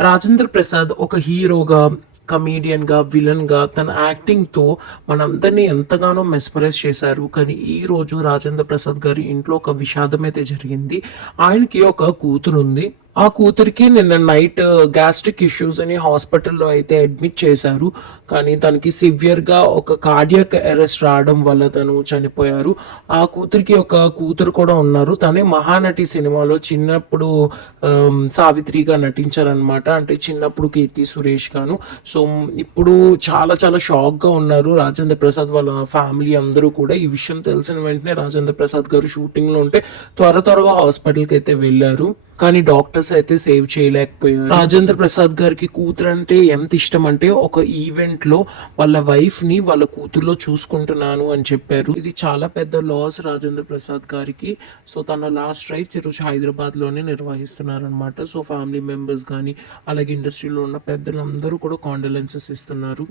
రాజేంద్ర ప్రసాద్ ఒక హీరోగా కమీడియన్గా విలన్గా తన యాక్టింగ్తో మనందరినీ ఎంతగానో మెస్పరైజ్ చేశారు. కానీ ఈ రోజు రాజేంద్ర ప్రసాద్ గారి ఇంట్లో ఒక విషాదం అయితే జరిగింది. ఆయనకి ఒక కూతురు ఉంది ఆ కూతురికి నిన్న నైట్ గ్యాస్ట్రిక్ ఇష్యూస్ అని హాస్పిటల్లో అయితే అడ్మిట్ చేశారు. కానీ తనకి సివియర్గా ఒక కార్డియక్ అరెస్ట్ రావడం వల్ల తను చనిపోయారు. ఆ కూతురికి ఒక కూతురు కూడా ఉన్నారు. తనే మహానటి సినిమాలో చిన్నప్పుడు um, సావిత్రిగా నటించారనమాట అంటే చిన్నప్పుడు కీర్తి సురేష్ గాను. సో ఇప్పుడు చాలా చాలా షాక్గా ఉన్నారు. రాజేంద్ర ప్రసాద్ వాళ్ళ ఫ్యామిలీ అందరూ కూడా ఈ విషయం తెలిసిన వెంటనే రాజేంద్ర ప్రసాద్ గారు షూటింగ్లో ఉంటే త్వర త్వరగా హాస్పిటల్కి అయితే వెళ్ళారు. కానీ డాక్టర్స్ అయితే సేవ్ చేయలేకపోయారు. రాజేంద్ర ప్రసాద్ గారికి కూతురు అంటే ఎంత ఇష్టం అంటే ఒక ఈవెంట్లో వాళ్ళ వైఫ్ని వాళ్ళ కూతురులో చూసుకుంటున్నాను అని చెప్పారు. ఇది చాలా పెద్ద లాస్ రాజేంద్ర ప్రసాద్ గారికి. సో తన లాస్ట్ రైట్స్ ఈరోజు హైదరాబాద్లోనే నిర్వహిస్తున్నారు అనమాట సో ఫ్యామిలీ మెంబర్స్ కానీ అలాగే ఇండస్ట్రీలో ఉన్న పెద్దలందరూ కూడా కాండలెన్సెస్ ఇస్తున్నారు.